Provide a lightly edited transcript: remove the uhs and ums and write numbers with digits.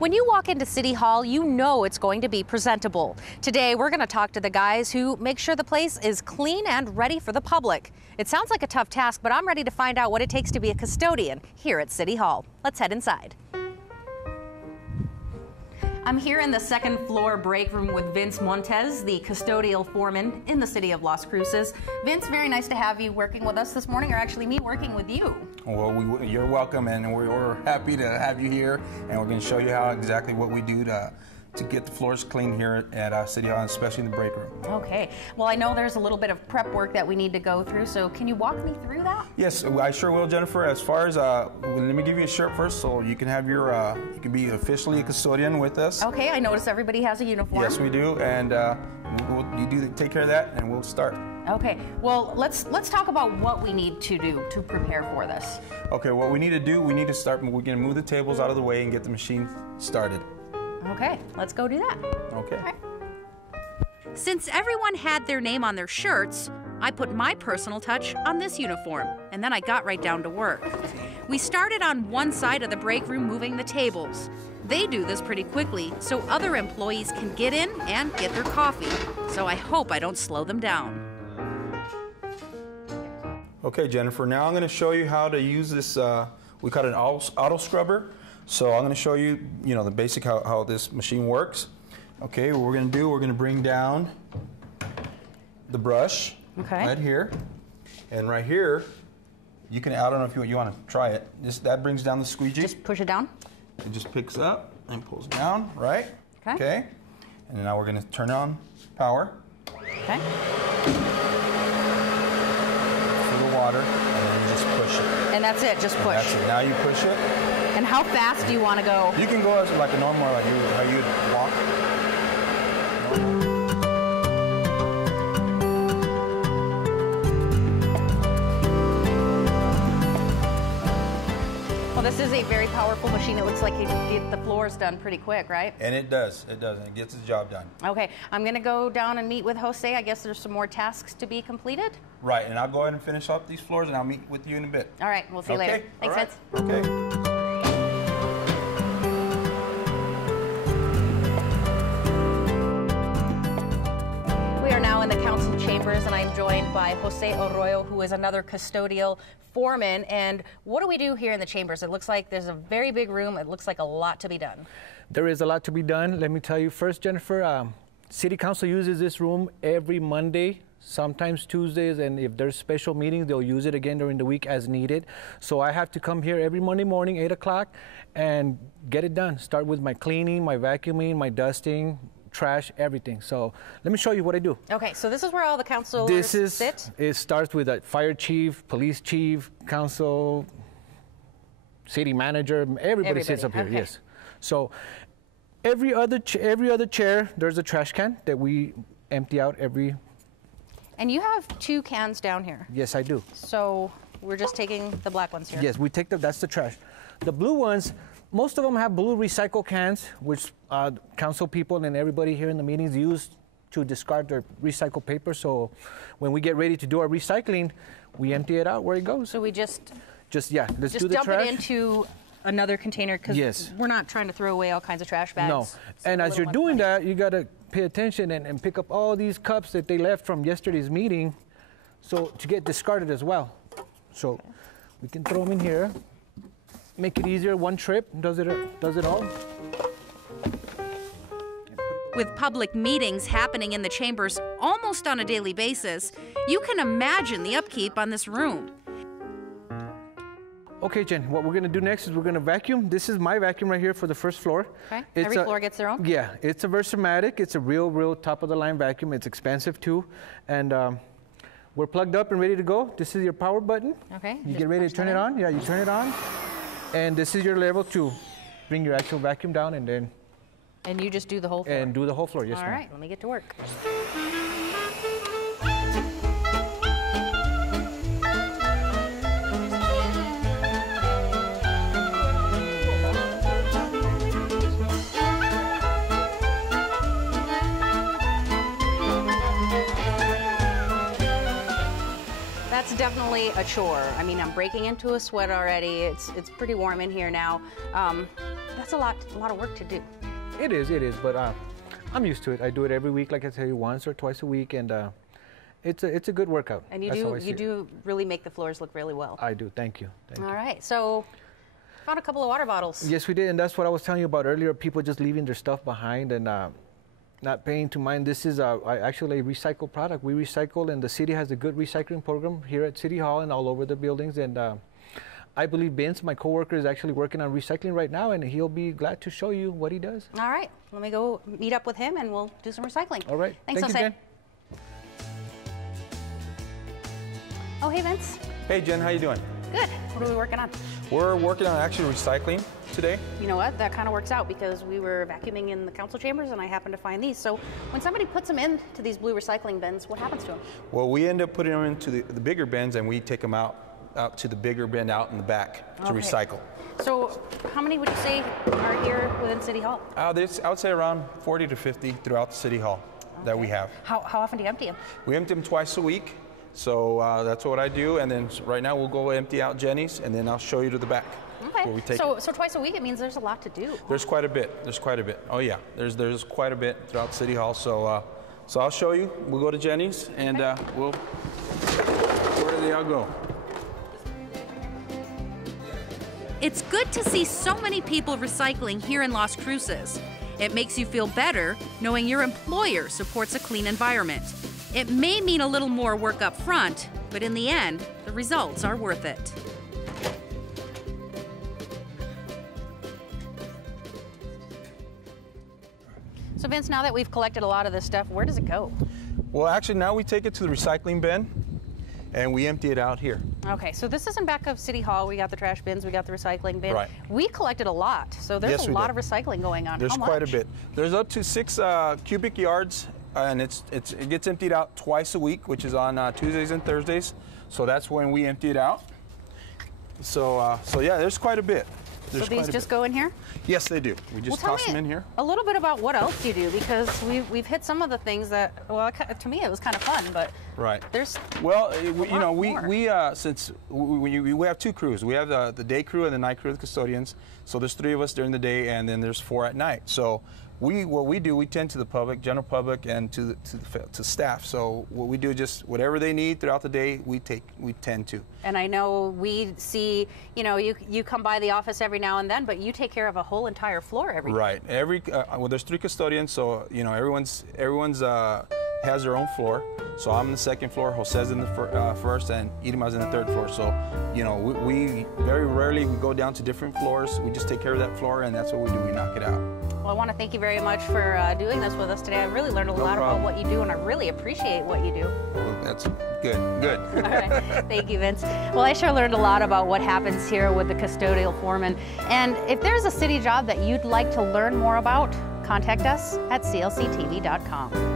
When you walk into City Hall, you know it's going to be presentable. Today, we're going to talk to the guys who make sure the place is clean and ready for the public. It sounds like a tough task, but I'm ready to find out what it takes to be a custodian here at City Hall. Let's head inside. I'm here in the second floor break room with Vince Montez, the custodial foreman in the city of Las Cruces. Vince, very nice to have you working with us this morning, or actually me working with you. Well, you're welcome, and we're happy to have you here, and we're going to show you how exactly what we do to get the floors clean here at City Hall, especially in the break room. Okay. Well, I know there's a little bit of prep work that we need to go through, so can you walk me through that? Yes, I sure will, Jennifer. As far as, let me give you a shirt first, so you can have your, you can be officially a custodian with us. Okay, I notice everybody has a uniform. Yes, we do, and you do take care of that, and we'll start. Okay, well, let's talk about what we need to do to prepare for this. Okay, what we need to do, we need to start, we're going to move the tables out of the way and get the machine started. Okay, let's go do that. Okay. Right. Since everyone had their name on their shirts, I put my personal touch on this uniform, and then I got right down to work. We started on one side of the break room moving the tables. They do this pretty quickly, so other employees can get in and get their coffee. So I hope I don't slow them down. Okay, Jennifer, now I'm going to show you how to use this, we call it an auto scrubber. So I'm going to show you, the basic how this machine works. Okay, what we're going to do, we're going to bring down the brush right here. And right here, you can, I don't know if you want to try it. That brings down the squeegee. Just push it down? It just picks up and pulls down, right? Okay. And now we're going to turn on power. Okay. For the water, and then you just push it. And that's it, just push. That's it. Now you push it. And how fast do you want to go? You can go as like a normal, like how you would walk. Well, this is a very powerful machine. It looks like it can get the floors done pretty quick, right? And it does, and it gets the job done. Okay, I'm going to go down and meet with Jose. I guess there's some more tasks to be completed. Right, and I'll go ahead and finish off these floors, and I'll meet with you in a bit. All right, we'll see you later. Thanks, Vince. Okay. In the council chambers, and I'm joined by Jose Arroyo, who is another custodial foreman. And what do we do here in the chambers? It looks like there's a very big room. It looks like a lot to be done. There is a lot to be done. Let me tell you first, Jennifer, City Council uses this room every Monday, sometimes Tuesdays, and if there's special meetings, they'll use it again during the week as needed. So I have to come here every Monday morning, 8 o'clock, and get it done. Start with my cleaning, my vacuuming, my dusting, trash, everything. So let me show you what I do. Okay, so this is where all the councilors sit? It starts with a fire chief, police chief, council, city manager, everybody sits up here, yes. So every other chair, there's a trash can that we empty out every... And you have 2 cans down here. Yes, I do. So we're just taking the black ones here. Yes, we take that's the trash. The blue ones, most of them have blue recycle cans, which council people and everybody here in the meetings use to discard their recycled paper. So when we get ready to do our recycling, we empty it out where it goes. So we just do the dump trash. It into another container, because we're not trying to throw away all kinds of trash bags. No, and as you're doing that, you got to pay attention and pick up all these cups that they left from yesterday's meeting, so to get discarded as well. So we can throw them in here. Make it easier, one trip does it all. With public meetings happening in the chambers almost on a daily basis, you can imagine the upkeep on this room. Okay, Jen, what we're going to do next is we're going to vacuum. This is my vacuum right here for the first floor. Okay, every floor gets their own? Yeah, it's a Versamatic. It's a real top-of-the-line vacuum. It's expensive, too. And we're plugged up and ready to go. This is your power button. Okay. You get ready to turn it on. Yeah, you turn it on. And this is your level to bring your actual vacuum down, and then... And you just do the whole floor? And do the whole floor, yes, ma'am. All right, let me get to work. That's definitely a chore. I mean, I'm breaking into a sweat already. It's pretty warm in here now. That's a lot to a lot of work to do. It is, but I'm used to it. I do it every week, like I tell you, once or twice a week, and it's a good workout. And you do really make the floors look really well. I do. Thank you. All right. So found a couple of water bottles. Yes, we did, and that's what I was telling you about earlier. People just leaving their stuff behind and not paying to mind. This is actually a recycled product. We recycle, and the city has a good recycling program here at City Hall and all over the buildings. And I believe Vince, my coworker, is actually working on recycling right now, and he'll be glad to show you what he does. All right. Let me go meet up with him, and we'll do some recycling. All right. Thanks, Thank you, Jose. Jen. Oh, hey, Vince. Hey, Jen, how you doing? Good. What are we working on? We're working on actually recycling today. You know what? That kind of works out because we were vacuuming in the council chambers and I happened to find these. So when somebody puts them into these blue recycling bins, what happens to them? Well, we end up putting them into the bigger bins, and we take them out to the bigger bin out in the back to recycle. So how many would you say are here within City Hall? I would say around 40 to 50 throughout the City Hall that we have. How often do you empty them? We empty them twice a week. So that's what I do, and then right now we'll go empty out Jenny's, and then I'll show you to the back. Okay. Where we take so twice a week, it means there's a lot to do. There's quite a bit. There's quite a bit. Oh yeah, there's quite a bit throughout City Hall. So so I'll show you. We'll go to Jenny's, and we'll where do they all go? It's good to see so many people recycling here in Las Cruces. It makes you feel better knowing your employer supports a clean environment. It may mean a little more work up front, but in the end, the results are worth it. So Vince, now that we've collected a lot of this stuff, where does it go? Well, actually, now we take it to the recycling bin, and we empty it out here. Okay, so this is in back of City Hall. We got the trash bins, we got the recycling bin. Right. We collected a lot, so there's Yes, a we lot did. of recycling going on. There's How quite a much? bit. There's up to 6 cubic yards, and it gets emptied out twice a week, which is on Tuesdays and Thursdays. So that's when we empty it out. So yeah, there's quite a bit. So these just go in here? Yes, they do. We just toss them in here. A little bit about what else you do, because we've hit some of the things that, well, to me it was kind of fun, but right. There's well, you know, more. we since we have 2 crews. We have the day crew and the night crew of the custodians. So there's 3 of us during the day, and then there's 4 at night. So what we do, we tend to the public, general public, and to staff. So what we do is just whatever they need throughout the day, we tend to. And I know we see, you know, you come by the office every now and then, but you take care of a whole entire floor every day. Right. Well, there's 3 custodians, so you know everyone's has their own floor. So I'm on the 2nd floor, Jose's in the first, and Irma's in the 3rd floor. So you know we very rarely we go down to different floors. We just take care of that floor, and that's what we do. We knock it out. Well, I want to thank you very much for doing this with us today. I really learned a lot about what you do, and I really appreciate what you do. Well, that's good. All right. Thank you, Vince. Well, I sure learned a lot about what happens here with the custodial foreman. And if there's a city job that you'd like to learn more about, contact us at clctv.com.